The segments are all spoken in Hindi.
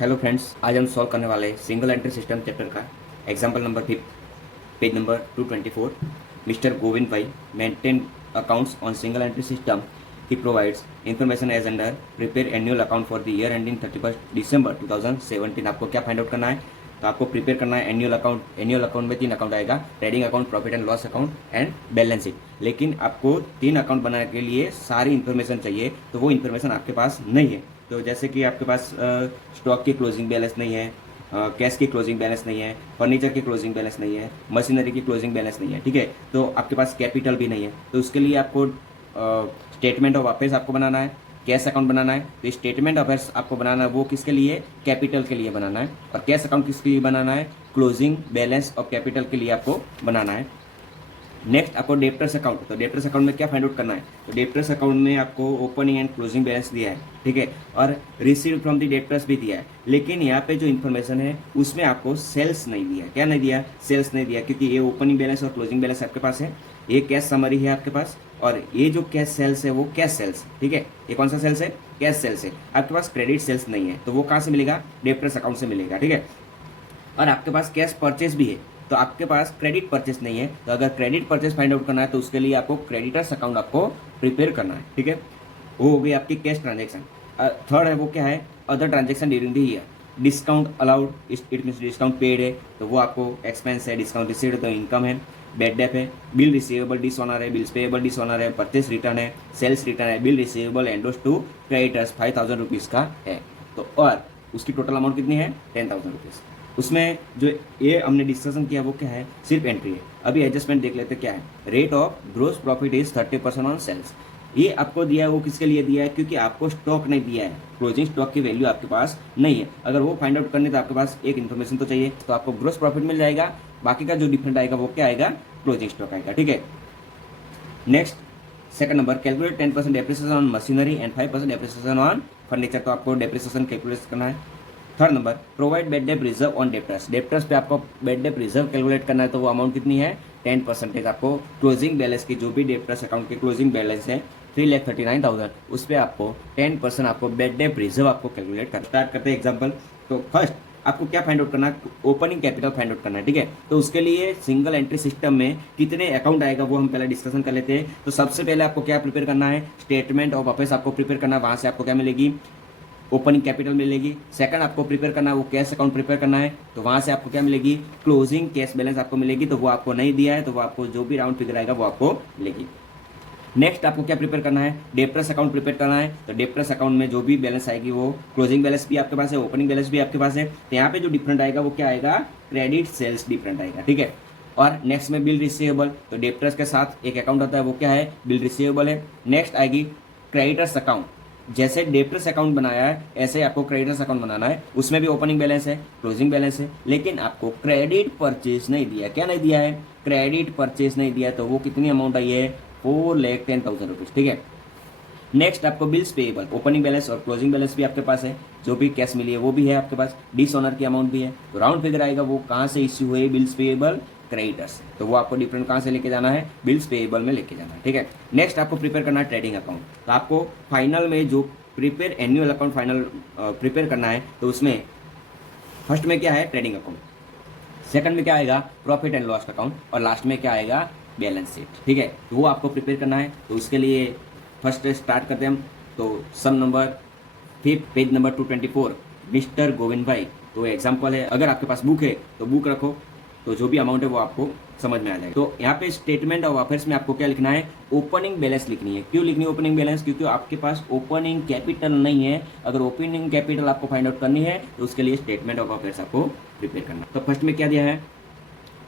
हेलो फ्रेंड्स, आज हम सॉल्व करने वाले सिंगल एंट्री सिस्टम चैप्टर का example number 5, page number 224। Mister Govind bhai maintain accounts on single entry system. He provides information as under prepare annual account for the year ending 31 December 2017। आपको क्या फाइंड आउट करना है? तो आपको प्रिपेयर करना है एनुअल अकाउंट। एनुअल अकाउंट में 3 अकाउंट आएगा, trading account, profit and loss account and balance sheet. लेकिन आपको 3 अकाउंट बनाने के लिए सारी इन्फॉर्मेशन चाहिए, तो वो इन्फॉर्मेशन आपके पास नहीं है। तो जैसे कि आपके पास स्टॉक की क्लोजिंग बैलेंस नहीं है, कैश की क्लोजिंग बैलेंस नहीं है, फर्नीचर की क्लोजिंग बैलेंस नहीं है, मशीनरी की क्लोजिंग बैलेंस नहीं है, ठीक है। तो आपके पास कैपिटल भी नहीं है, तो उसके लिए आपको स्टेटमेंट ऑफ अफेयर्स आपको बनाना है, कैश अकाउंट बनाना है। तो स्टेटमेंट ऑफ अफेयर्स आपको बनाना है, वो किसके लिए? कैपिटल के लिए बनाना है। और कैश अकाउंट किसके लिए बनाना है? क्लोजिंग बैलेंस ऑफ कैपिटल के लिए आपको बनाना है। नेक्स्ट आपको डेप्टर्स अकाउंट। तो डेप्टर्स अकाउंट में क्या फाइंड आउट करना है? तो डेप्टर्स अकाउंट में आपको ओपनिंग एंड क्लोजिंग बैलेंस दिया है, ठीक है, और रिसीव फ्रॉम द डेप्टर्स भी दिया है। लेकिन यहाँ पे जो इन्फॉर्मेशन है उसमें आपको सेल्स नहीं दिया। क्या नहीं दिया? सेल्स नहीं दिया, क्योंकि ये ओपनिंग बैलेंस और क्लोजिंग बैलेंस आपके पास है, ये कैश समरी है आपके पास, और ये जो कैश सेल्स है वो कैश सेल्स, ठीक है। ये कौन सा सेल्स है? कैश सेल्स है। आपके पास क्रेडिट सेल्स नहीं है, तो वो कहाँ से मिलेगा? डेप्टर्स अकाउंट से मिलेगा, ठीक है। और आपके पास कैश परचेज भी है, तो आपके पास क्रेडिट परचेस नहीं है। तो अगर क्रेडिट परचेस फाइंड आउट करना है तो उसके लिए आपको क्रेडिटर्स अकाउंट आपको प्रिपेयर करना है, ठीक है। वो हो गई आपकी कैश ट्रांजेक्शन। थर्ड है वो क्या है? Other transaction during the year. Discount allowed, it means discount paid है, तो वो आपको एक्सपेंस है। डिस्काउंट रिसीव्ड तो इनकम है। बैड डेप है, बिल रिसीवेबल डिसऑनर है, बिल्स पेएबल डिसऑनर है, परचेस रिटर्न है, सेल्स रिटर्न है, bill receivable endorse to creditors 5000 rupees का है। तो और उसकी टोटल अमाउंट कितनी है? 10,000 रुपीज़। उसमें जो ये हमने डिस्कशन किया वो क्या है? सिर्फ एंट्री है। अभी एडजस्टमेंट देख लेते क्या है। Rate of gross profit is 30% on sales. ये आपको दिया है, वो किसके लिए दिया है? क्योंकि आपको स्टॉक नहीं दिया है, क्लोजिंग स्टॉक की वैल्यू आपके पास नहीं है। अगर वो फाइंड आउट करने तो आपके पास एक इन्फॉर्मेशन तो चाहिए, तो आपको ग्रोस प्रॉफिट मिल जाएगा। बाकी का जो डिफरेंट आएगा वो क्या आएगा? क्लोजिंग स्टॉक आएगा, ठीक है। Next second number, calculate 10% depreciation on machinery and 5% depreciation on furniture. तो आपको डेप्रिसिएशन कैलकुलेट करना है। Third number, provide bed debt reserve on debtors. Debtors पे आपको बेड डेप रिजर्व कैलकुलेट करना है, तो वो अमाउंट कितनी है? 10%। आपको क्लोजिंग बैलेंस की, जो भी डेप्टर्स अकाउंट की क्लोजिंग बैलेंस है 3,39,000, उस पर आपको 10% आपको बेड डेप रिजर्व आपको कैलकुलेट कर। स्टार्ट करते हैं एग्जाम्पल। तो फर्स्ट आपको क्या फाइंड आउट करना है? ओपनिंग कैपिटल फाइंड आउट करना है, ठीक है। तो उसके लिए सिंगल एंट्री सिस्टम में कितने अकाउंट आएगा वो हम पहले डिस्कशन कर लेते हैं। तो सबसे पहले आपको क्या प्रिपेयर करना है? स्टेटमेंट ऑफ अफेयर्स आपको प्रिपेयर करना है। वहां से आपको क्या मिलेगी? ओपनिंग कैपिटल मिलेगी। सेकंड आपको प्रिपेयर करना है वो कैश अकाउंट प्रिपेयर करना है, तो वहां से आपको क्या मिलेगी? क्लोजिंग कैश बैलेंस आपको मिलेगी। तो वो आपको नहीं दिया है, तो वो आपको जो भी राउंड फिगर आएगा वो आपको मिलेगी। नेक्स्ट आपको क्या प्रिपेयर करना है? डेप्टर्स अकाउंट प्रिपेयर करना है। तो डेप्टर्स अकाउंट में जो भी बैलेंस आएगी वो क्लोजिंग बैलेंस भी आपके पास है, ओपनिंग बैलेंस भी आपके पास है। तो यहाँ पे जो डिफरेंट आएगा वो क्या आएगा? क्रेडिट सेल्स डिफरेंट आएगा, ठीक है। और नेक्स्ट में बिल रिसीवेबल। तो डेप्टर्स के साथ एक अकाउंट आता है, वो क्या है? बिल रिसीवेबल है। नेक्स्ट आएगी क्रेडिटर्स अकाउंट। जैसे डेप्टर्स अकाउंट बनाया है ऐसे आपको क्रेडिटर्स अकाउंट बनाना है। उसमें भी ओपनिंग बैलेंस है, क्लोजिंग बैलेंस है, लेकिन आपको क्रेडिट परचेज नहीं दिया। क्या नहीं दिया है? क्रेडिट परचेज नहीं दिया। तो वो कितनी अमाउंट आई है? 4,10,000 रुपीज़, ठीक है। नेक्स्ट आपको बिल्स पेएबल, ओपनिंग बैलेंस और क्लोजिंग बैलेंस भी आपके पास है, जो भी कैश मिली है वो भी है आपके पास, डिसऑनर की अमाउंट भी है। तो राउंड फिगर आएगा वो कहाँ से इश्यू हुए? Bills payable creditors. तो वो आपको डिफरेंट कहाँ से लेके जाना है? बिल्स पेएबल में लेके जाना है, ठीक है। नेक्स्ट आपको प्रिपेयर करना है ट्रेडिंग अकाउंट। तो आपको फाइनल में जो prepare annual account final prepare करना है, तो उसमें फर्स्ट में क्या है? Trading account. सेकंड में क्या आएगा? Profit and loss account. और लास्ट में क्या आएगा? बैलेंस शीट, ठीक है। तो वो आपको प्रिपेयर करना है। तो उसके लिए फर्स्ट स्टार्ट करते हैं हम। तो sum number 5, page number 224, mister Govind bhai. तो एग्जाम्पल है, अगर आपके पास बुक है तो बुक रखो, तो जो भी अमाउंट है वो आपको समझ में आ जाएगा। तो यहाँ पे स्टेटमेंट ऑफ अफेयर्स में आपको क्या लिखना है? ओपनिंग बैलेंस लिखनी है। क्यों लिखनी है ओपनिंग बैलेंस? क्योंकि आपके पास ओपनिंग कैपिटल नहीं है। अगर ओपनिंग कैपिटल आपको फाइंड आउट करनी है तो उसके लिए स्टेटमेंट ऑफ अफेयर्स आपको प्रिपेयर करना है। तो फर्स्ट में क्या दिया है?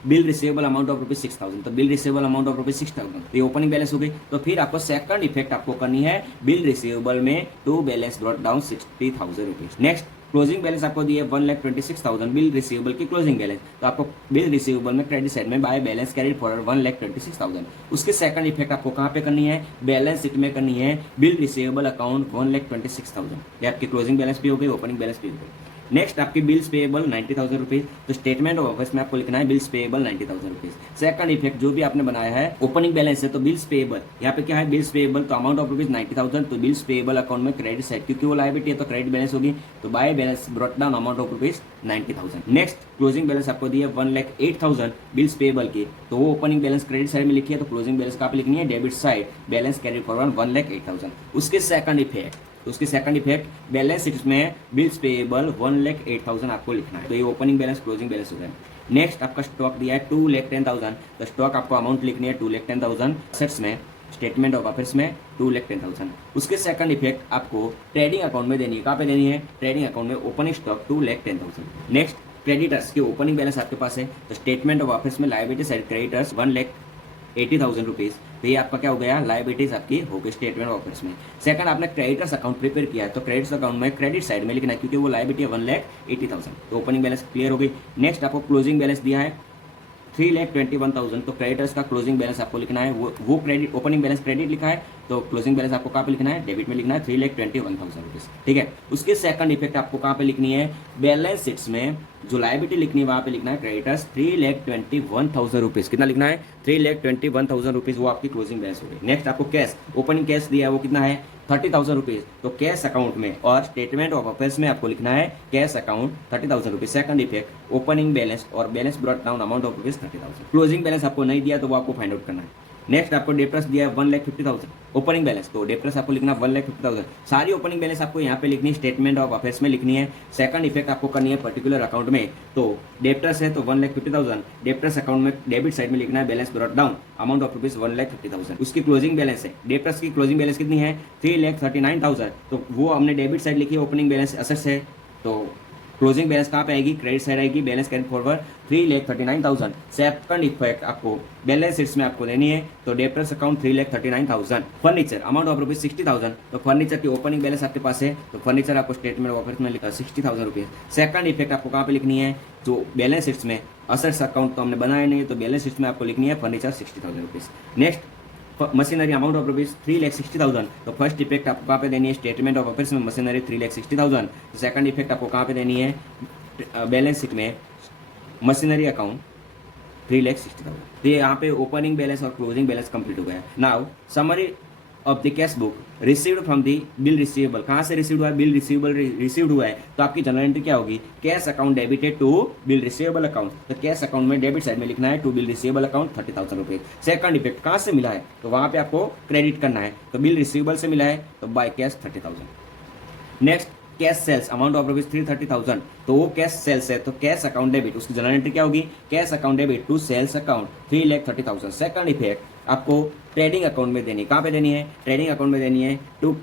Bill receivable amount of rupees 6,000। तो bill receivable amount of rupees 6,000, तो ये ओपनिंग बैलेंस हो गई। तो फिर आपको सेकंड इफेक्ट आपको करनी है बिल रिसीवेबल में, to balance brought down 60,000 rupees. Next closing balance आपको दी है 1,26,000, बिल रिसीवेबल की क्लोजिंग बैलेंस। तो आपको बिल रिसीवेबल में क्रेडिट साइड में बाय बैलेंस कैरिड फॉरवर्ड 1,26,000। उसके सेकंड इफेक्ट आपको कहाँ पे करनी है? बैलेंस शीट में करनी है। बिल रिसीवेबल अकाउंट 1,26,000, ये आपकी क्लोजिंग बैलेंस भी हो गई, ओपनिंग बैलेंस भी हो गई। नेक्स्ट आपकी बिल्स पेएबल 90,000 रुपीज, तो स्टेटमेंट ऑफ ऑफिस में आपको लिखना है bills payable 90,000 rupees. Second effect जो भी आपने बनाया है ओपनिंग बैलेंस है तो बिल्स पेएबल, यहाँ पे क्या है बिल्स पेएबल, तो अमाउंट ऑफ रुपीज 90,000, तो बिल्स पेएबल अकाउंट में क्रेडिट साइड, क्योंकि वो लायबिलिटी है तो क्रेडिट बैलेंस होगी, तो by balance brought down amount of rupees 90,000। Next closing balance आपको दिया 1,08,000 बिल्स पेएबल की, तो वो ओपनिंग बैलेंस क्रेडिट साइड में लिखी है, तो क्लोजिंग बैलेंस कहाँ पे लिखनी है debit side, balance carry forward 1,08,000। उसके सेकंड इफेक्ट बैलेंस शीट में बिल्स पेएबल 1,08,000 आपको लिखना है, तो ये ओपनिंग बैलेंस क्लोजिंग बैलेंस हो गया। नेक्स्ट आपका स्टॉक दिया है 2,10,000, तो स्टॉक आपको अमाउंट लिखनी है 2,10,000, असेट्स में स्टेटमेंट ऑफ अफेयर्स में 2,10,000। उसके सेकंड इफेक्ट आपको ट्रेडिंग अकाउंट में देनी है, कहाँ पे देनी है ट्रेडिंग अकाउंट में ओपनिंग स्टॉक 2,10,000। नेक्स्ट क्रेडिटर्स की ओपनिंग बैलेंस आपके पास है, तो स्टेटमेंट ऑफ अफेयर्स में लायबिलिटी साइड क्रेडिटर्स 1,80,000 रुपीज, तो ये आपका क्या हो गया लायबिलिटीज आपकी हो गई स्टेटमेंट ऑफ अफेयर्स में। सेकंड आपने क्रेडिटर्स अकाउंट प्रिपेयर किया है, तो क्रेडिटर्स अकाउंट में क्रेडिट साइड में लिखना है क्योंकि वो लायबिलिटी है 1,80,000, तो ओपनिंग बैलेंस क्लियर हो गई। नेक्स्ट आपको क्लोजिंग बैलेंस दिया है 3,21,000, तो क्रेडिटर्स का क्लोजिंग बैलेंस आपको लिखना है, वो क्रेडिट ओपनिंग बैलेंस क्रेडिट लिखा है, तो क्लोजिंग बैलेंस आपको कहाँ पे लिखना है डेबिट में लिखना है 3,21,000 रुपीज, ठीक है। उसके सेकंड इफेक्ट आपको कहाँ पे लिखनी है बैलेंस शीट्स में जो लायबिलिटी लिखनी है वहाँ पे लिखना है क्रेडिटर्स 3,21,000 रुपीज, कितना लिखना है 3,21,000 रुपीज, वो आपकी क्लोजिंग बैलेंस हो गई। नेक्स्ट आपको कैश ओपनिंग कैश दिया है वो कितना है 30,000 रुपीज, तो कैश अकाउंट में और स्टेटमेंट ऑफ अफेयर्स में आपको लिखना है cash account 30,000 rupees. Second effect opening balance और balance brought down amount of rupees 30,000। Closing balance आपको नहीं दिया तो वो आपको फाइंड आउट करना है। नेक्स्ट आपको डेप्टर्स दिया है 1,50,000 ओपनिंग बैलेंस, तो डेप्टर्स आपको लिखना 1,50,000, सारी ओपनिंग बैलेंस आपको यहाँ पे लिखनी है स्टेटमेंट ऑफ अफेयर्स में लिखनी है। सेकंड इफेक्ट आपको करनी है पर्टिकुलर अकाउंट में, तो डेप्टर्स है तो 1,50,000 डेप्टर्स अकाउंट में डेबिट साइड में लिखना है balance brought down amount of rupees 1,50,000। उसकी क्लोजिंग बैलेंस है डेप्टर्स की क्लोजिंग बैलेंस कितनी है 3,39,000, तो वो हमने डेबिट साइड लिखी है, ओपनिंग बैलेंस असेट्स है, तो क्लोजिंग बैलेंस कहाँ पे आएगी क्रेडिट साइड आएगी, balance carry forward 3,39,000। Second effect आपको बैलेंस शीट्स में आपको देनी है, तो debtors account 3,39,000। Furniture amount of rupees 60,000, तो फर्नीचर की ओपनिंग बैलेंस आपके पास है, तो फर्नीचर आपको स्टेटमेंट ऑफ अफेयर्स में लिखा 60,000 रुपीज। सेकंड इफेक्ट आपको कहाँ पे लिखनी है जो बैलेंस शीट्स में असेट्स अकाउंट तो हमने बनाया नहीं, तो बैलेंस शीट्स में आपको लिखनी है furniture 60,000 rupees. Next machinery amount of rupees 3,60,000, तो फर्स्ट इफेक्ट आपको कहाँ पे देनी है स्टेटमेंट ऑफ अफेयर्स में मशीनरी 3,60,000, तो सेकंड इफेक्ट आपको कहाँ पे देनी है बैलेंस शीट में मशीनरी अकाउंट 3,60,000। तो ये यहाँ पे ओपनिंग बैलेंस और क्लोजिंग बैलेंस कंप्लीट हो गया। Now summary of the cash book received from the bill receivable, कहाँ से रिसीव हुआ है बिल रिसीवेबल रिसीव्ड हुआ है, तो आपकी जनरल एंट्री क्या होगी cash account debited to bill receivable account, तो कैश अकाउंट में डेबिट साइड में लिखना है to bill receivable account 30,000 rupees. Second effect कहाँ से मिला है तो वहाँ पे आपको क्रेडिट करना है, तो बिल रिसीवेबल से मिला है तो by cash 30,000। Next cash sales amount of rupees 330,000, तो वो कैश सेल्स है तो कैश अकाउंट डेबिट, उसकी जनरल एंट्री क्या होगी cash account debit to sales account 3,30,000। Second effect आपको ट्रेडिंग अकाउंट में देनी, कहाँ पे देनी है ट्रेडिंग अकाउंट में देनी है to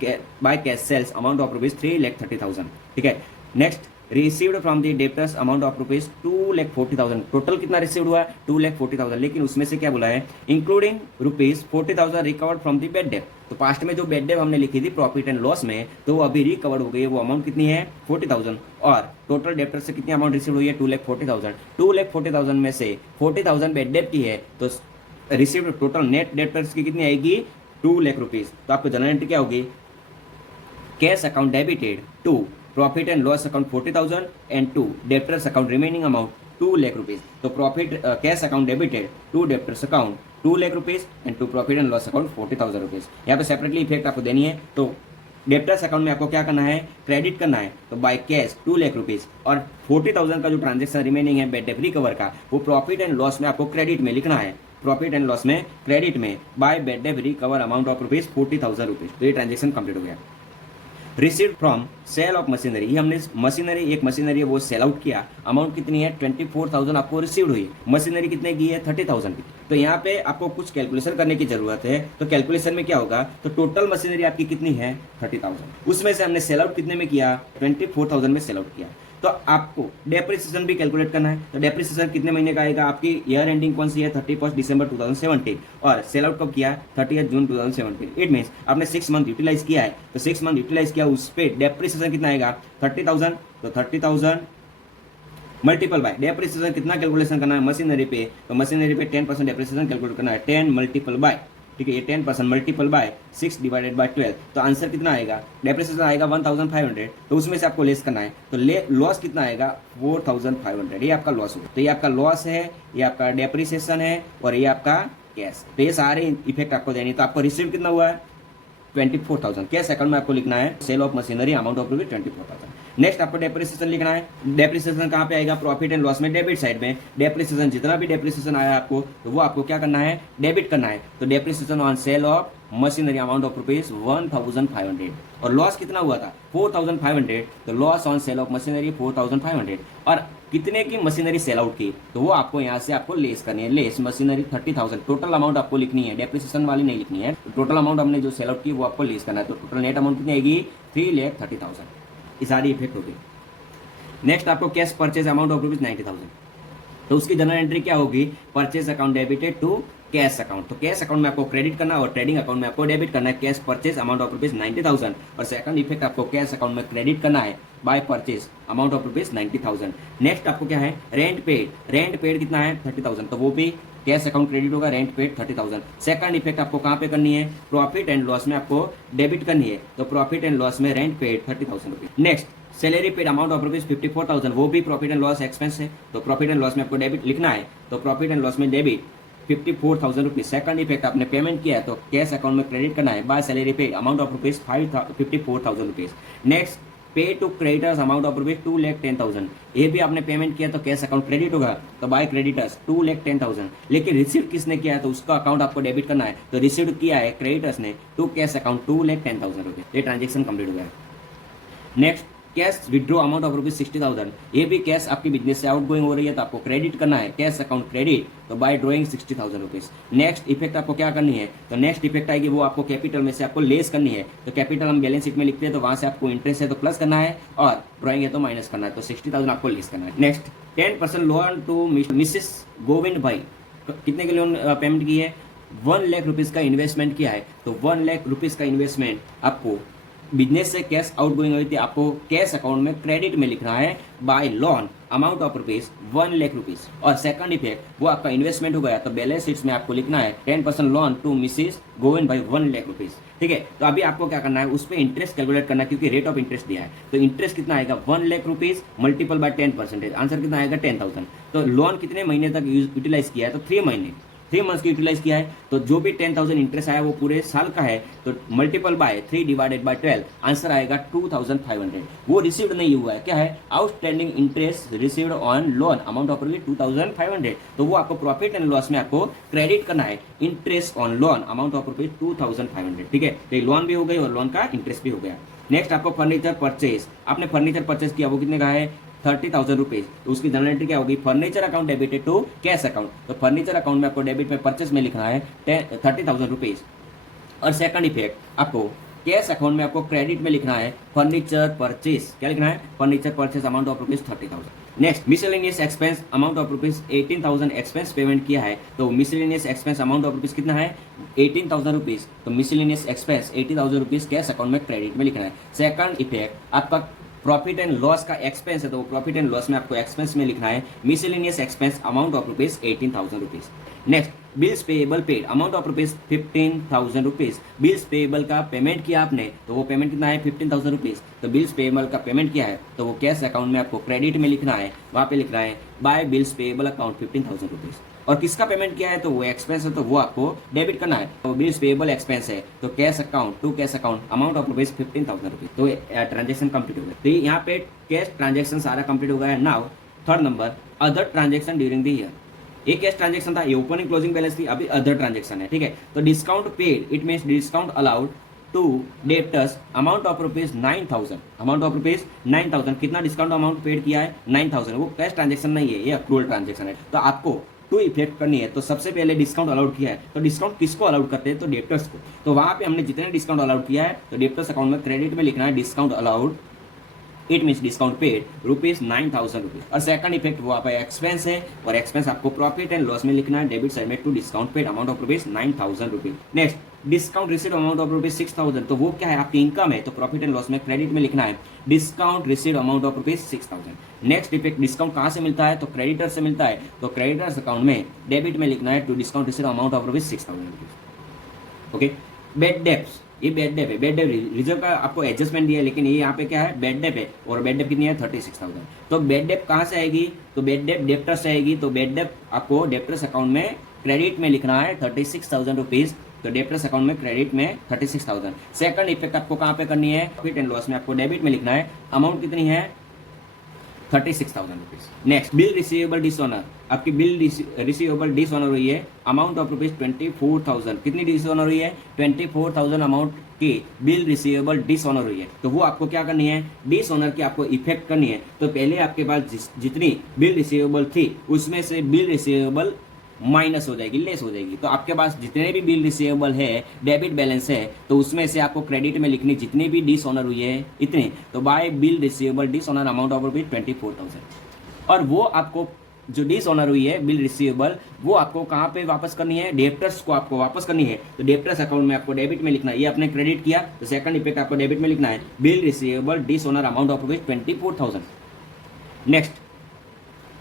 by cash sales amount of rupees 3,30,000, ठीक है। Next received from the debtors amount of rupees 2,40,000, total कितना रिसीव्ड हुआ 2,40,000, लेकिन उसमें से क्या बोला है including rupees 40,000 recovered from the bad debt, तो पास्ट में जो बेड डेप हमने लिखी थी प्रॉफिट एंड लॉस में तो वो अभी रिकवर हो गई है, वो अमाउंट कितनी है 40,000, और टोटल डेप्टर से कितनी अमाउंट रिसीव हुई है 2,40,000। 2,40,000 में से 40,000 बेड डेप की है तो रिसीव्ड टोटल नेट डेप्टर्स की कितनी आएगी 2 लाख रुपीज, तो आपको जनरल एंट्री क्या होगी cash account debited to profit and loss account 40,000 and to debtors account remaining amount 2 lakh rupees, तो profit cash account debited to debtors account 2 lakh rupees and to profit and loss account 40,000 rupees. यहाँ पे सेपरेटली इफेक्ट आपको देनी है, तो डेप्टर्स अकाउंट में आपको क्या करना है क्रेडिट करना है, तो बाय कैश 2 लाख रुपीज और 40,000 का जो ट्रांजेक्शन रिमेनिंग है बेड डेप रिकवर का वो प्रॉफिट एंड लॉस में आपको क्रेडिट में लिखना है, प्रॉफिट एंड लॉस में क्रेडिट में by bad debt recover amount of rupees 40,000 rupees, तो ये ट्रांजेक्शन कंप्लीट हो गया। Received from sale of machinery, ये हमने मशीनरी एक मशीनरी है वो सेल आउट किया, अमाउंट कितनी है 24,000 आपको रिसीव्ड हुई, मशीनरी कितने की है 30,000 की, तो यहाँ पे आपको कुछ कैलकुलेशन करने की जरूरत है, तो कैलकुलेशन में क्या होगा तो टोटल मशीनरी आपकी कितनी है 30,000, उसमें से हमने सेल आउट कितने में किया 24,000 में सेल आउट किया, तो आपको डेप्रिसिएशन भी कैलकुलेट करना है, तो डेप्रिसिएशन कितने महीने का आएगा आपकी ईयर एंडिंग कौन सी है 31 दिसंबर 2017 और सेल आउट कब किया 30 जून 2017, इट मीन्स आपने 6 मंथ यूटिलाइज किया है, तो 6 मंथ यूटिलाइज किया उस पर डेप्रिसिएशन कितना आएगा 30,000, तो 30,000 मल्टीपल बाय डेप्रिसिएशन कितना कैलकुलेशन करना है मशीनरी पे, तो मशीनरी पे 10% डेप्रिसिएशन कैलकुलेट करना है 10 मल्टीपल बाय ठीक है, ये 10% मल्टीपल बाय 6 डिवाइडेड बाय 12, तो आंसर कितना आएगा, डेप्रिसिएशन आएगा 1500, तो उसमें से आपको लेस करना है, तो लॉस कितना आएगा 4500, ये आपका लॉस होगा। तो ये आपका लॉस है, ये आपका डेप्रिसिएशन है और ये आपका कैश, तो ये सारे इफेक्ट आपको देनी। तो आपको रिसीव कितना हुआ है 24,000, कैश अकाउंट में आपको लिखना है sale of machinery amount of rupees 24,000। Next आपको डेप्रिसिएशन लिखना है। डेप्रिसिएशन कहाँ पे आएगा, प्रॉफिट एंड लॉस में डेबिट साइड में। डेप्रिसिएशन जितना भी डेप्रिसिएशन आया आपको, तो वो आपको क्या करना है, डेबिट करना है। तो depreciation on sale of machinery amount of rupees 1500, और लॉस कितना हुआ था 4500, तो loss on sale of machinery 4500। और कितने की मशीनरी सेल आउट की, तो वो आपको यहाँ से आपको लेस करनी है, लेस मशीनरी 30,000, टोटल अमाउंट आपको लिखनी है, डेप्रिसिएशन वाली नहीं लिखनी है। तो टोटल अमाउंट हमने जो सेल आउट की वो आपको लेस करना है, तो टोटल नेट अमाउंट कितनी आएगी 3,30,000, ये सारी इफेक्ट होगी। नेक्स्ट आपको cash purchase amount of rupees 90,000, तो उसकी जनरल एंट्री क्या होगी, purchase account debited to cash account. तो कैश अकाउंट में आपको क्रेडिट करना और ट्रेडिंग अकाउंट में आपको डेबिट करना है cash purchase amount of rupees 90,000, और सेकंड इफेक्ट आपको कैश अकाउंट में क्रेडिट करना है by purchase amount of rupees 90,000। Next आपको क्या है, रेंट पेड, रेंट पेड कितना है 30,000, तो वो भी कैश अकाउंट क्रेडिट होगा, रेंट पेड 30,000। सेकंड इफेक्ट आपको कहाँ पे करनी है, प्रॉफिट एंड लॉस में आपको डेबिट करनी है, तो प्रॉफिट एंड लॉस में rent paid 30,000 rupees. Next salary paid amount of rupees 54,000, वो भी प्रॉफिट एंड लॉस एक्सपेंस है, तो प्रॉफिट एंड लॉस में आपको डेबिट लिखना है, तो प्रॉफिट एंड लॉस में डेबिट 54,000 रुपीज। सेकंड इफेक्ट आपने पेमेंट किया है, तो कैश अकाउंट में क्रेडिट करना है by salary paid amount of rupees 54,000 rupees. Next pay to creditors amount of rupees 2,10,000, ये भी आपने पेमेंट किया तो कैश अकाउंट क्रेडिट होगा, तो बाय क्रेडिटर्स 2,10,000। लेकिन रिसीव किसने किया है, तो उसका अकाउंट आपको डेबिट करना है, तो रिसीव किया है क्रेडिटर्स ने टू कैश अकाउंट 2,10,000 रुपीज, ये ट्रांजेक्शन कंप्लीट हो गया। Next cash withdraw amount of rupees 60,000, ये भी कैश आपकी बिजनेस से आउट गोइंग हो रही है, तो आपको क्रेडिट करना है कैश अकाउंट क्रेडिट, तो bye drawing 60,000 rupees. Next effect आपको क्या करनी है, तो नेक्स्ट इफेक्ट आएगी वो आपको कैपिटल में से आपको लेस करनी है, तो कैपिटल हम बैलेंस शीट में लिखते हैं, तो वहां से आपको इंटरेस्ट है तो प्लस करना है और ड्रॉइंग है तो माइनस करना है, तो 60,000 आपको लेस करना है। Next 10% loan to Mrs Govind भाई, कितने के लोन पेमेंट की है, 1 लाख रुपीज का इन्वेस्टमेंट किया है, तो 1 लाख रुपीज का इन्वेस्टमेंट आपको बिजनेस से कैश आउट गोइंग हुई थी, आपको कैश अकाउंट में क्रेडिट में लिखना है bye loan amount of rupees 1 lakh rupees. और सेकंड इफेक्ट वो आपका इन्वेस्टमेंट हो गया, तो बैलेंस शीट में आपको लिखना है 10% लोन टू मिसेस गोविंद भाई 1 लाख रुपीज। ठीक है, तो अभी आपको क्या करना है, उस पर इंटरेस्ट कैलकुलेट करना है, क्योंकि रेट ऑफ इंटरेस्ट दिया है, तो इंटरेस्ट कितना आएगा 1 lakh rupees multiple bye 10%, answer कितना आएगा 10,000। तो लोन कितने महीने तक यूटिलाइज किया है, तो 3 महीने 3 मंथ्स की यूटिलाइज किया है, तो जो भी 10,000 इंटरेस्ट आया वो पूरे साल का है, तो multiple bye 3 divided by 12, answer आएगा 2,500। वो रिसीव्ड नहीं हुआ है, क्या है, outstanding interest received on loan amount of 2,500, तो वो आपको प्रॉफिट एंड लॉस में आपको क्रेडिट करना है interest on loan amount of 2,500। ठीक है, तो लोन भी हो गई और लोन का इंटरेस्ट भी हो गया। नेक्स्ट आपको फर्नीचर परचेज, आपने फर्नीचर परचेज किया, वो कितने का है 30,000 रुपीज, तो उसकी जनरल एंट्री क्या होगी, furniture account debited to cash account, तो फर्नीचर अकाउंट में आपको डेबिट में परचेस में लिखना है 30,000 रुपीज। और सेकंड इफेक्ट आपको कैश अकाउंट में आपको क्रेडिट में लिखना है फर्नीचर परचेस, क्या लिखना है, furniture purchase amount of rupees 30,000। Next miscellaneous expense amount of rupees 18,000 expense payment किया है, तो miscellaneous expense amount of rupees कितना है 18,000 रुपीज, तो miscellaneous expense 80,000 rupees cash account में क्रेडिट में लिखना है। सेकंड इफेक्ट आपका प्रॉफिट एंड लॉस का एक्सपेंस है, तो प्रॉफिट एंड लॉस में आपको एक्सपेंस में लिखना है miscellaneous expense amount of rupees 18,000 rupees. Next bills payable paid amount of rupees 15,000 rupees, bills payable का पेमेंट किया आपने, तो वो पेमेंट कितना है 15,000 रुपीज, तो बिल्स पेएबल का पेमेंट किया है, तो वो कैश अकाउंट में आपको क्रेडिट में लिखना है, वहां पे लिखना है by bills payable account 15,000 rupees. और किसका पेमेंट किया है, तो वो एक्सपेंस है, तो वो आपको डेबिट करना है, तो बिल्स पेएबल एक्सपेंस है, तो cash account to cash account amount of rupees 15,000 rupees, तो ट्रांजेक्शन कंप्लीट हो गया। तो यहाँ पे कैश ट्रांजेक्शन सारा कंप्लीट हो गया है। Now third number other transaction during the year, एक कैश ट्रांजेक्शन था, ये ओपनिंग क्लोजिंग बैलेंस थी, अभी अदर ट्रांजेक्शन है। ठीक है, तो discount paid it means discount allowed to debtors amount of rupees 9,000, amount of rupees 9,000, कितना डिस्काउंट अमाउंट पेड किया है 9,000, वो कैश ट्रांजेक्शन नहीं है, ये अक्रूवल ट्रांजेक्शन है। तो आपको टू इफेक्ट करनी है, तो सबसे पहले डिस्काउंट अलाउड किया है, तो डिस्काउंट किसको अलाउड करते हैं, तो डेब्टर्स को, तो वहां पे हमने जितने डिस्काउंट अलाउड किया है, तो डेब्टर्स अकाउंट में क्रेडिट में लिखना है discount allowed it means discount paid rupees 9,000 rupees. और सेकंड इफेक्ट वो आपका एक्सपेंस है, और एक्सपेंस आपको प्रॉफिट एंड लॉस में लिखना है डेबिट साइड में to discount paid amount of rupees 9,000 rupees. Next discount receive amount of rupees 6,000, तो वो क्या है आपकी इनकम है, तो प्रॉफिट एंड लॉस में क्रेडिट में लिखना है discount receive amount of rupees 6,000। Next effect discount कहाँ से मिलता है, तो क्रेडिटर से मिलता है, तो क्रेडिटर्स अकाउंट में डेबिट में लिखना है to discount receive amount of rupees 6,000 rupees. Okay. Bad debts, ये बेड डेप है, बेड डेप रिजर्व का आपको एडजस्टमेंट दिया है, लेकिन ये यहाँ पे क्या है, बेड डेप है, और बेड डेप कितनी है 36,000। तो बेड डेप कहाँ से आएगी, तो बेड डेप डेप्टर से आएगी। तो बेड डेप आपको डेप्टर्स अकाउंट में क्रेडिट में लिखना है 36,000 रुपीज़। तो डेप्टर्स अकाउंट में क्रेडिट में 36,000। सेकंड इफेक्ट आपको कहाँ पे करनी है, प्रॉफिट एंड लॉस में आपको डेबिट में लिखना है, अमाउंट कितनी है 36,000 rupees. Next, bill receivable dishonour, आपकी बिल रिसीवेबल डिसऑनर हुई है, अमाउंट ऑफ रुपीज 24,000। कितनी डिसऑनर हुई है, 24,000 अमाउंट की बिल रिसीवेबल डिसऑनर हुई है। तो वो आपको क्या करनी है, डिसऑनर की आपको इफेक्ट करनी है। तो पहले आपके पास जितनी बिल रिसीवेबल थी उसमें से बिल रिसीवेबल माइनस हो जाएगी, लेस हो जाएगी। तो आपके पास जितने भी बिल रिसीवेबल है, डेबिट बैलेंस है, तो उसमें से आपको क्रेडिट में लिखनी जितनी भी डिसऑनर हुई है इतनी। तो bye bill receivable dishonour amount of rupees 24,000। और वो आपको जो डिसऑनर हुई है बिल रिसीवेबल, वो आपको कहाँ पे वापस करनी है, डेप्टर्स को आपको वापस करनी है। तो डेप्टर्स अकाउंट में आपको डेबिट में लिखना है, ये आपने क्रेडिट किया तो सेकंड इफेक्ट आपको डेबिट में लिखना है, bill receivable dishonour amount of rupees 24,000। Next,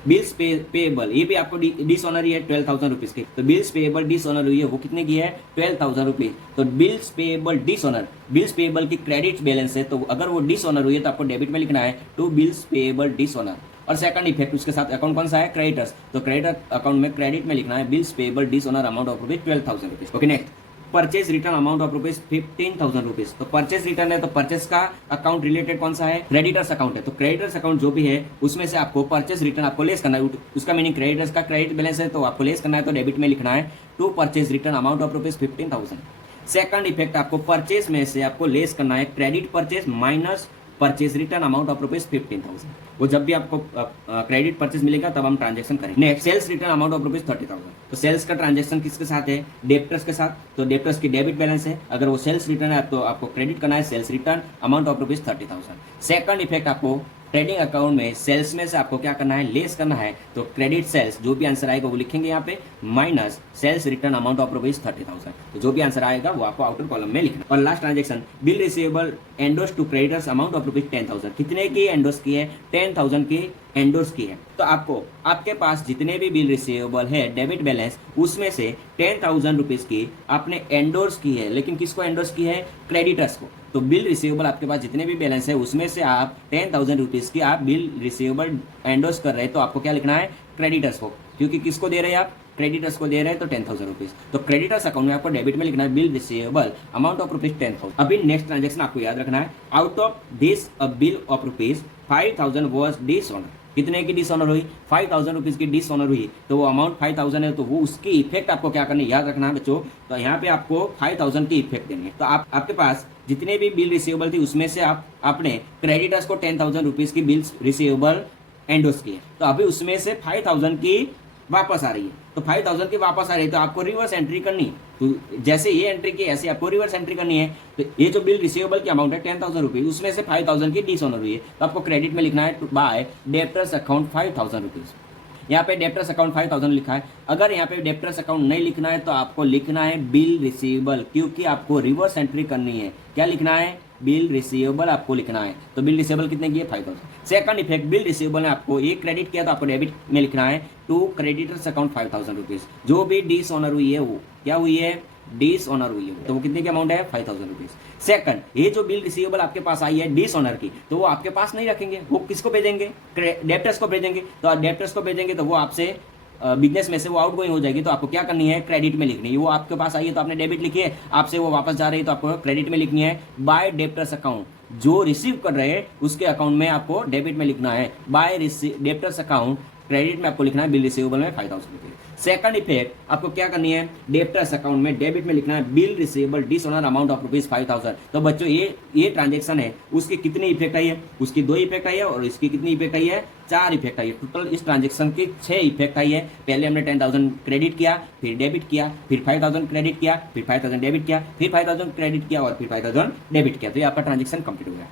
bills payable, ये भी आपको डिसऑनर ही है 12,000 रुपीज की। तो बिल्स पेएबल डिसऑनर हुई है, वो कितने की है 12,000 रुपीज। तो bills payable dishonour, bills payable की क्रेडिट बैलेंस है, तो अगर वो डिसऑनर हुई है तो आपको डेबिट में लिखना है टू बिल्स पेएबल डिसऑनर। और सेकंड इफेक्ट उसके साथ अकाउंट कौन सा है, क्रेडिटर्स। तो क्रेडिटर अकाउंट में क्रेडिट में लिखना है bills payable dishonour amount of rupees 12,000 rupees. Okay. Next, purchase return amount of rupees 15,000 rupees. तो परचेज रिटर्न है, तो परचेज का अकाउंट रिलेटेड कौन सा है, क्रेडिटर्स अकाउंट है। तो क्रेडिटर्स अकाउंट जो भी है उसमें से आपको परचेज रिटर्न आपको लेस करना है। उसका मीनिंग क्रेडिटर्स का क्रेडिट बैलेंस है तो आपको लेस करना है, तो डेबिट में लिखना है to purchase return amount of rupees 15,000। Second effect आपको परचेज में से आपको लेस करना है credit purchase minus purchase return amount of rupees 15,000। वो जब भी आपको क्रेडिट परचेज मिलेगा तब हम ट्रांजेक्शन करेंगे। Next, sales return amount of rupees 30,000। तो सेल्स का ट्रांजेक्शन किसके साथ है, डेप्टर्स के साथ। तो डेप्टर्स की डेबिट बैलेंस है, अगर वो सेल्स रिटर्न है तो आपको क्रेडिट करना है sales return amount of rupees 30,000। Second effect आपको ट्रेडिंग अकाउंट में सेल्स में से आपको क्या करना है, लेस करना है। तो क्रेडिट सेल्स जो भी आंसर आएगा वो लिखेंगे यहाँ पे minus sales return amount of rupees 30,000। तो जो भी आंसर आएगा वो आपको आउटर कॉलम में लिखना। और last transaction, bill receivable endorse to creditors amount of rupees 10,000। कितने की एंडोर्स की है, 10,000 की एंडोर्स की है। तो आपको आपके पास जितने भी बिल रिसीवेबल है डेबिट बैलेंस उसमें से 10,000 रुपीज की आपने एंडोर्स की है, लेकिन किसको एंडोर्स की है, क्रेडिटर्स को। तो बिल रिसीवेबल आपके पास जितने भी बैलेंस है उसमें से आप 10,000 रुपीज की आप बिल रिसीवेबल एंडोर्स कर रहे हैं, तो आपको क्या लिखना है, क्रेडिटर्स को। क्योंकि किसको दे रहे हैं आप, क्रेडिटर्स को दे रहे हैं, तो 10,000 रुपीज। तो क्रेडिटर्स अकाउंट में आपको डेबिट में लिखना है bill receivable amount of rupees 10,000। अभी नेक्स्ट ट्रांजेक्शन आपको याद रखना है, out of this a bill of rupees 5,000 was dishonour. कितने की डिसऑनर हुई, 5,000 रुपीज की डिसऑनर हुई। तो वो अमाउंट 5,000 है, तो वो उसकी इफेक्ट आपको क्या करनी है, याद रखना है बच्चों। तो यहाँ पे आपको 5,000 की इफेक्ट देनी है। तो आपके पास जितने भी बिल रिसीवेबल थी उसमें से आपने क्रेडिटर्स को 10,000 रुपीज की बिल्स रिसीवेबल एंडोर्स किए। तो अभी उसमें से 5,000 की वापस आ रही है। तो 5,000 की वापस आ रही है तो आपको रिवर्स एंट्री करनी है। तो जैसे ये एंट्री की ऐसे आपको रिवर्स एंट्री करनी है। तो ये जो बिल रिसीवेबल की अमाउंट है 10,000 रुपीज, उसमें से 5,000 की डिसऑनर हुई है, तो आपको क्रेडिट में लिखना है बाय डेप्टर्स अकाउंट 5,000 रुपीज। यहाँ पे डेप्टर्स अकाउंट 5,000 लिखा है। अगर यहाँ पे डेप्टर्स अकाउंट नहीं लिखना है तो आपको लिखना है बिल रिसीवेबल, क्योंकि आपको रिवर्स एंट्री करनी है। क्या लिखना है, बिल रिसीवेबल आपको लिखना है। तो बिल रिसीवेबल कितने की है, 5,000। सेकंड इफेक्ट, बिल रिसीवेबल ने आपको ये क्रेडिट किया तो आपको डेबिट में लिखना है टू क्रेडिटर्स अकाउंट 5,000 रुपीज। जो भी डिसऑनर हुई है वो क्या हुई है, डिसऑनर हुई है, तो वो कितने की अमाउंट है, 5,000 रुपीज। सेकंड, ये जो बिल रिसीवेबल आपके पास आई है डिसऑनर की, तो वो आपके पास नहीं रखेंगे, वो किसको भेजेंगे, डेप्टर्स को भेजेंगे। तो डेप्टर्स को भेजेंगे तो वो आपसे बिजनेस में से वो आउट गोइंग हो जाएगी। तो आपको क्या करनी है, क्रेडिट में लिखनी है। वो आपके पास आई है तो आपने डेबिट लिखी है, आपसे वो वापस जा रही है तो आपको क्रेडिट में लिखनी है बाय डेप्टर्स अकाउंट। जो रिसीव कर रहे हैं उसके अकाउंट में आपको डेबिट में लिखना है बाय डेप्टर्स अकाउंट, क्रेडिट में आपको लिखना है बिल रिसीवेबल में 5,000 रुपीज। सेकंड इफेक्ट, आपको क्या करनी है, डेप्टर्स अकाउंट में डेबिट में लिखना है bill receivable dishonour amount of rupees 5,000। तो बच्चों ये ट्रांजेक्शन है, उसकी कितनी इफेक्ट आई है, उसकी 2 इफेक्ट आई है और इसकी कितनी इफेक्ट आई है, 4 इफेक्ट आई है। टोटल इस ट्रांजेक्शन की 6 इफेक्ट आई है। पहले हमने 10,000 क्रेडिट किया, फिर डेबिट किया, फिर 5,000 क्रेडिट किया, फिर 5,000 डेबिट किया, फिर 5,000 क्रेडिट किया और फिर 5,000 डेबिट किया। तो ये आपका ट्रांजेक्शन कंप्लीट हो गया।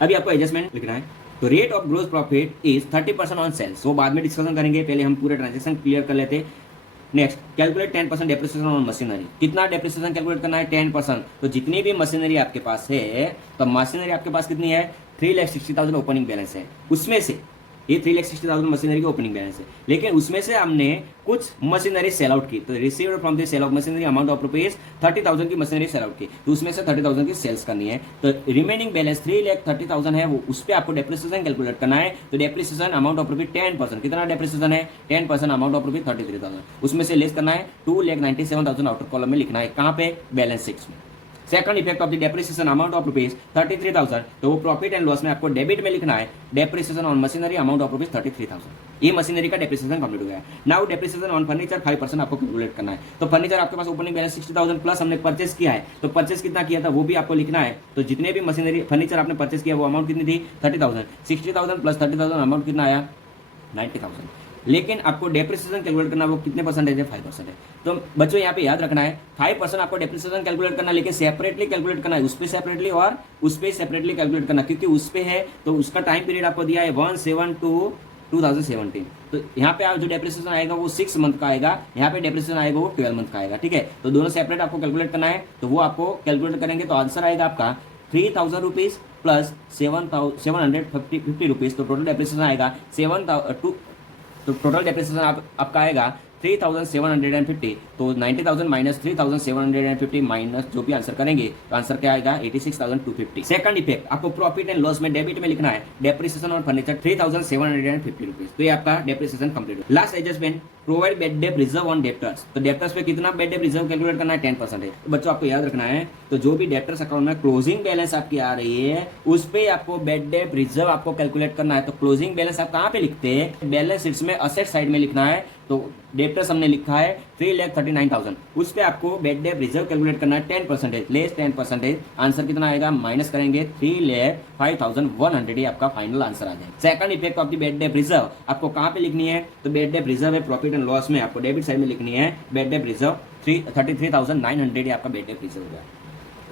अभी आपको एडजस्टमेंट लिखना है। तो rate of gross profit is 30% on sales. वो बाद में डिस्कशन करेंगे, पहले हम पूरे ट्रांजेक्शन क्लियर कर लेते। Next, calculate 10% depreciation on machinery. कितना डेप्रिसिएशन कैलकुलेट करना है, 10%। तो जितनी भी मशीनरी आपके पास है, तो मशीनरी आपके पास कितनी है, 3,60,000 ओपनिंग बैलेंस है। उसमें से ये 3,60,000 मशीनरी की ओपनिंग बैलेंस है, लेकिन उसमें से हमने कुछ मशीनरी सेल आउट की, तो received from the sale of machinery amount of rupees 30,000 की मशीनरी सेल आउट की, तो उसमें से 30,000 की सेल्स करनी है। तो रिमेनिंग बैलेंस 3,30,000 है, वो उस पर आपको डेप्रिसिएशन कैलकुलेट करना है। तो डेप्रिसिएशन अमाउंट ऑफ रुपीज 10%, कितना डेप्रिसिएशन है 10% अमाउंट ऑफ रुपीज 33,000, उसमें से लेस करना है 2,97,000 आउटर कॉलम में लिखना है, कहाँ पे बैलेंस शीट में। Second effect of the depreciation amount of rupees 33,000, तो वो प्रॉफिट एंड लॉस में आपको डेबिट में लिखना है depreciation on machinery amount of rupees 33,000। ये मशीनरी का डेप्रिसिएशन कंप्लीट हो गया। नाउ डेप्रिसिएशन ऑन फर्नीचर 5% आपको कैलकुलेट करना है। तो फर्नीचर आपके पास ओपनिंग बैलेंस 60,000 प्लस हमने परचेस किया है, तो परचेस कितना किया था वो भी आपको लिखना है। तो जितने भी मशीनरी फर्नीचर आपने परचेस किया वो अमाउंट कितनी थी 30,000, 60,000 प्लस 30,000 अमाउंट कितना आया 90,000। लेकिन आपको डेप्रिसिएशन कैलकुलेट करना वो कितने परसेंटेज है 5% है। तो बच्चों यहाँ पे याद रखना है 5% आपको डेप्रिसिएशन कैलकुलेट करना, लेकिन सेपरेटली कैलकुलेट करना है, उस पर सेपरेटली और उस पर सेपरेटली कैलकुलेट करना, क्योंकि उस पर है तो उसका टाइम पीरियड आपको दिया है 1/7/2017। तो यहाँ पे आप जो डेप्रिसिएशन आएगा वो 6 मंथ का आएगा, यहाँ पे डेप्रिसिएशन आएगा वो 12 मंथ का आएगा, ठीक है। तो दोनों सेपरेट आपको कैलकुलेट करना है, तो वो आपको कैलकुलेट करेंगे तो आंसर आएगा आपका 3,000 रुपीज प्लस 750 रुपीज, तो टोटल डेप्रिसिएशन आएगा तो टोटल डेप्रिसिएशन आपका आएगा 3,750। तो 90,000 माइनस 3,750 माइनस जो भी आंसर करेंगे तो आंसर क्या आएगा 86,250। सेकंड इफेक्ट आपको प्रॉफिट एंड लॉस में डेबिट में लिखना है डेप्रिसिएशन ऑन फर्नीचर 3,750 रुपीज, तो ये आपका डेप्रिसिएशन कंप्लीट हो। Last adjustment provide bed debt reserve on debtors, तो डेप्टर्स पे कितना बेड डेप रिजर्व कैलकुलेट करना है 10% है। तो बच्चों आपको याद रखना है, तो जो भी डेप्टर्स अकाउंट में क्लोजिंग बैलेंस आपकी आ रही है उस पे आपको बेड डेप रिजर्व आपको कैलकुलेट करना है। तो क्लोजिंग बैलेंस आप कहाँ पे लिखते हैं, बैलेंस शीट्स में असेट साइड में लिखना है। तो डेप्टर्स हमने लिखा है 3,39,000, उस पे आपको बेड डेप रिजर्व कैलकुलेट करना है 10%, लेस 10%। आंसर कितना आएगा माइनस करेंगे 3,05,100, ये आपका फाइनल आंसर आ जाएगा। Second effect of the bad debt reserve आपको कहाँ पे लिखनी है, तो बेड डेप रिजर्व है प्रॉफिट एंड लॉस में आपको डेबिट साइड में लिखनी है बेड डेप रिजर्व 33,900, ये आपका बेड डेप रिजर्व हो गया,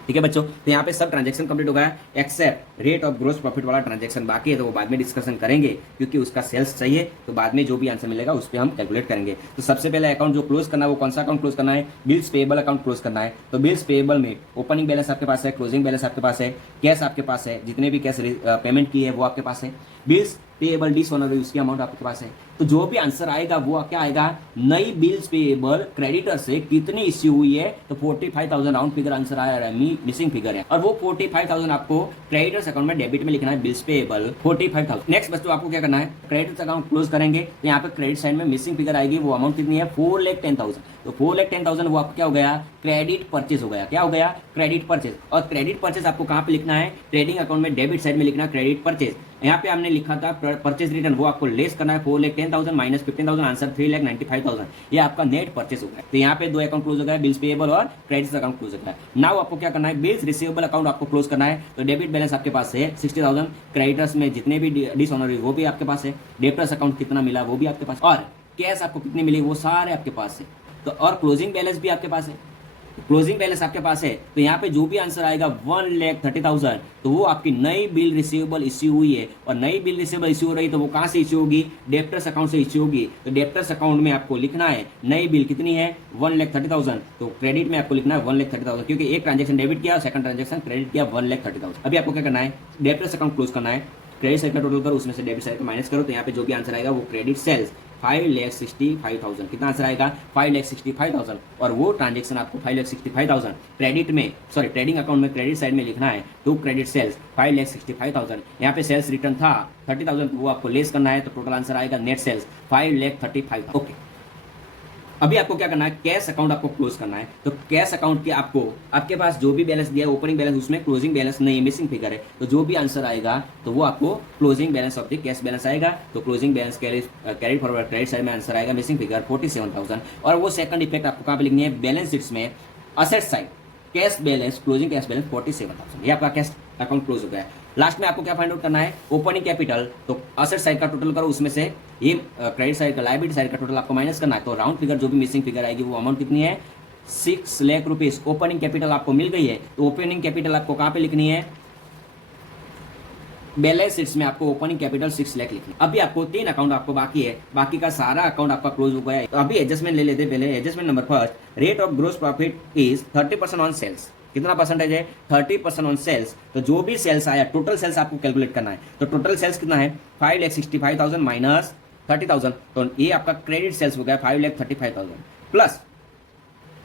ठीक है बच्चों। तो यहाँ पे सब ट्रांजैक्शन कंप्लीट हो गया except rate of gross profit वाला ट्रांजैक्शन बाकी है, तो वो बाद में डिस्कशन करेंगे, क्योंकि उसका सेल्स चाहिए, तो बाद में जो भी आंसर मिलेगा उस पर हम कैलकुलेट करेंगे। तो सबसे पहले अकाउंट जो क्लोज करना है वो कौन सा अकाउंट क्लोज करना है, बिल्स पेएबल अकाउंट क्लोज करना है। तो बिल्स पेएबल में ओपनिंग बैलेंस आपके पास है, क्लोजिंग बैलेंस आपके पास है, कैश आपके पास है, जितने भी कैश पेमेंट की है वो आपके पास है, बिल्स पेएबल डिसऑनर उसकी अमाउंट आपके पास है। तो जो भी आंसर आएगा वो क्या आएगा, नई बिल्स पेएबल क्रेडिटर से कितनी इश्यू हुई है, तो 45,000 राउंड फिगर आंसर आया है, मिसिंग फिगर है, और वो 45,000 आपको क्रेडिटर्स अकाउंट में डेबिट में लिखना है, बिल्स पेएबल 45,000। नेक्स्ट बच्चों आपको क्या करना है, क्रेडिटर्स अकाउंट क्लोज करेंगे, तो यहाँ पे क्रेडिट साइड में मिसिंग फिगर आएगी, वो अमाउंट कितनी है 4,10,000। तो 4,10,000 वो आपको क्या हो गया, क्रेडिट परचेज हो गया, क्या हो गया क्रेडिट परचेज। और क्रेडिट परचेज आपको कहाँ पे लिखना है, ट्रेडिंग अकाउंट में डेबिट साइड में लिखना है क्रेडिट परचेज। यहाँ पे हमने लिखा था परचेज रिटर्न, वो आपको लेस करना है 4,10,000 माइनस 15,000, आंसर 3,95,000, ये आपका नेट परचेज हो गया। तो यहाँ पे दो अकाउंट क्लोज हो गया, बिल्स पेएबल और क्रेडिट अकाउंट क्लोज हो गया। नाउ आपको क्या करना है, बिल्स रिसीवेबल अकाउंट आपको क्लोज करना है। तो डेबिट बैलेंस आपके पास है 60,000, क्रेडिटर्स में जितने भी डिसऑनर वो भी आपके पास है, डेब्टर्स अकाउंट कितना मिला वो भी आपके पास, और कैश आपको कितनी मिली वो सारे आपके पास है। तो और क्लोजिंग बैलेंस भी आपके पास है, क्लोजिंग बैलेंस आपके पास है। तो यहाँ पे जो भी आंसर आएगा 1,30,000, तो वो आपकी नई बिल रिसीवेबल इश्यू हुई है, और नई बिल रिसीवेबल इश्यू हो रही तो वो कहाँ से इश्यू होगी, डेब्टर्स अकाउंट से इश्यू होगी। तो डेब्टर्स अकाउंट में आपको लिखना है नई बिल कितनी है 1,30,000, तो क्रेडिट में आपको लिखना है 1,30,000, क्योंकि एक ट्रांजेक्शन डेबिट किया और सेकंड ट्रांजेक्शन क्रेडिट किया 1,30,000। अभी आपको क्या करना है, डेब्टर्स अकाउंट क्लोज करना है, क्रेडिट साइड का टोटल करो, उसमें से डेबिट साइड का माइनस करो, तो यहाँ पे जो भी आंसर आएगा वो क्रेडिट सेल्स 5,65,000, कितना आंसर आएगा 5,65,000, और वो ट्रांजेक्शन आपको 5,65,000 क्रेडिट में सॉरी ट्रेडिंग अकाउंट में क्रेडिट साइड में लिखना है, टू क्रेडिट सेल्स 5,65,000। यहाँ पे सेल्स रिटर्न था 30,000, वो आपको लेस करना है, तो टोटल आंसर आएगा नेट सेल्स 5,35,000। ओके, अभी आपको क्या करना है, कैश अकाउंट आपको क्लोज करना है। तो कैश अकाउंट के आपको आपके पास जो भी बैलेंस दिया है ओपनिंग बैलेंस, उसमें क्लोजिंग बैलेंस नहीं, मिसिंग फिगर है, तो जो भी आंसर आएगा तो वो आपको closing balance of the cash balance आएगा। तो closing balance carried forward credit side में आंसर आएगा मिसिंग फिगर 47,000। और वो सेकंड इफेक्ट आपको कहाँ पे लिखनी है, बैलेंस शीट्स में asset side cash balance, closing cash balance 47,000, ये आपका कैश अकाउंट क्लोज हो गया है। लास्ट में आपको क्या फाइंड आउट करना है, ओपनिंग कैपिटल, तो असेट साइड का टोटल करो, उसमें से ये क्रेडिट साइड का लायबिलिटी साइड का टोटल आपको माइनस करना है। तो राउंड फिगर जो भी मिसिंग फिगर आएगी वो अमाउंट कितनी है 6 लाख रुपीज। ओपनिंग कैपिटल आपको मिल गई है, तो ओपनिंग कैपिटल आपको कहाँ पे लिखनी है, बैलेंस शीट्स में आपको ओपनिंग कैपिटल 6 लाख लिखनी। अभी आपको 3 अकाउंट आपको बाकी है, बाकी का सारा अकाउंट आपका क्लोज हो गया है। तो अभी एडजस्टमेंट ले लेते हैं। पहले adjustment number first, rate of gross profit is 30% on sales. कितना परसेंटेज है? 30% ऑन सेल्स। तो जो भी सेल्स आया, टोटल सेल्स आपको कैलकुलेट करना है। तो टोटल सेल्स कितना है? 5,65,000 माइनस 30,000, तो ये आपका क्रेडिट सेल्स हो गया 5,35,000 प्लस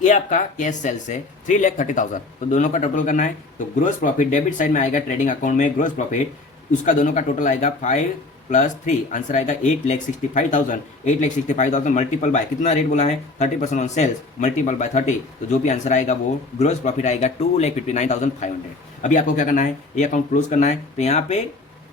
ये आपका कैश सेल्स है 3,30,000। तो दोनों का टोटल करना है। तो ग्रोस प्रॉफिट डेबिट साइड में आएगा, ट्रेडिंग अकाउंट में ग्रोस प्रॉफिट, उसका दोनों का टोटल आएगा 5 + 3, आंसर आएगा 8,65,000। 8,65,000 मल्टीपल बाय कितना रेट बोला है? 30% ऑन सेल्स मल्टीपल बाय 30। तो जो भी आंसर आएगा वो ग्रोस प्रॉफिट आएगा 2,59,500। अभी आपको क्या करना है? ये अकाउंट क्लोज करना है। तो यहाँ पे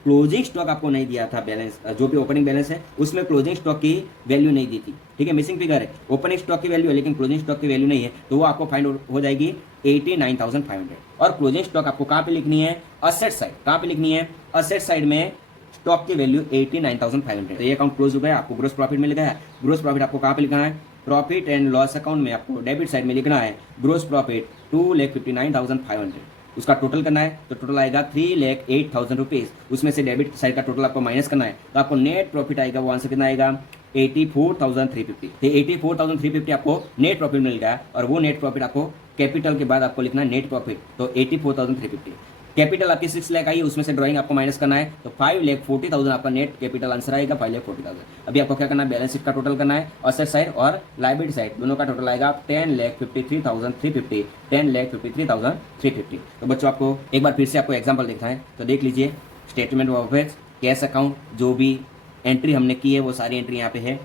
क्लोजिंग स्टॉक आपको नहीं दिया था, बैलेंस जो भी ओपनिंग बैलेंस है उसमें क्लोजिंग स्टॉक की वैल्यू नहीं दी थी, ठीक है, मिसिंग फिगर है। ओपनिंग स्टॉक की वैल्यू है लेकिन क्लोजिंग स्टॉक की वैल्यू नहीं है, तो वो आपको फाइंड हो जाएगी 89,500। और क्लोजिंग स्टॉक आपको कहाँ पे लिखनी है? Asset side. कहाँ पे लिखनी है? असेट साइड में स्टॉक की वैल्यू 89,500। तो ये अकाउंट क्लोज हो गया, आपको ग्रोस प्रॉफिट में लिखा है। ग्रोस प्रॉफिट आपको कहाँ पे लिखना है? प्रॉफिट एंड लॉस अकाउंट में आपको डेबिट साइड में लिखना है ग्रोस प्रॉफिट 2,59,500। उसका टोटल करना है। तो टोटल आएगा 3,08,000 रुपीज़। उसमें से डेबिट साइड का टोटल आपको माइनस करना है। तो आपको नेट प्रॉफिट आएगा, वो आंसर कितना आएगा? 84,350। तो 84,350 आपको नेट प्रॉफिट मिल गया, और वो नेट प्रॉफिट आपको कैपिटल के बाद आपको लिखना है नेट प्रॉफिट। तो 84,350 कैपिटल आपकी 6 लाख आई, उसमें से ड्राइंग आपको माइनस करना है। तो 5,40,000 आपका नेट कैपिटल आंसर आएगा 5,40,000। अभी आपको क्या करना है? बैलेंस शीट का टोटल करना है, असेट साइड और लायबिलिटी साइड दोनों का टोटल आएगा 10,53,350। 10,53,350। तो बच्चों आपको एक बार फिर से आपको एग्जाम्पल देखना है, तो देख लीजिए। Statement of affairs, cash account, जो भी एंट्री हमने की है वो सारी एंट्री यहाँ पे है।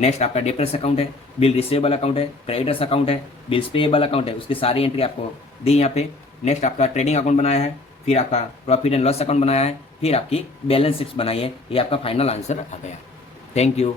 नेक्स्ट आपका डेटर्स अकाउंट है, बिल रिसीवेबल अकाउंट है, क्रेडिटर्स अकाउंट है, बिल्स पेएबल अकाउंट है, उसकी सारी एंट्री आपको दी यहाँ पे। नेक्स्ट आपका ट्रेडिंग अकाउंट बनाया है, फिर आपका प्रॉफिट एंड लॉस अकाउंट बनाया है, फिर आपकी बैलेंस शीट्स बनाई है। ये आपका फाइनल आंसर आ गया। Thank you.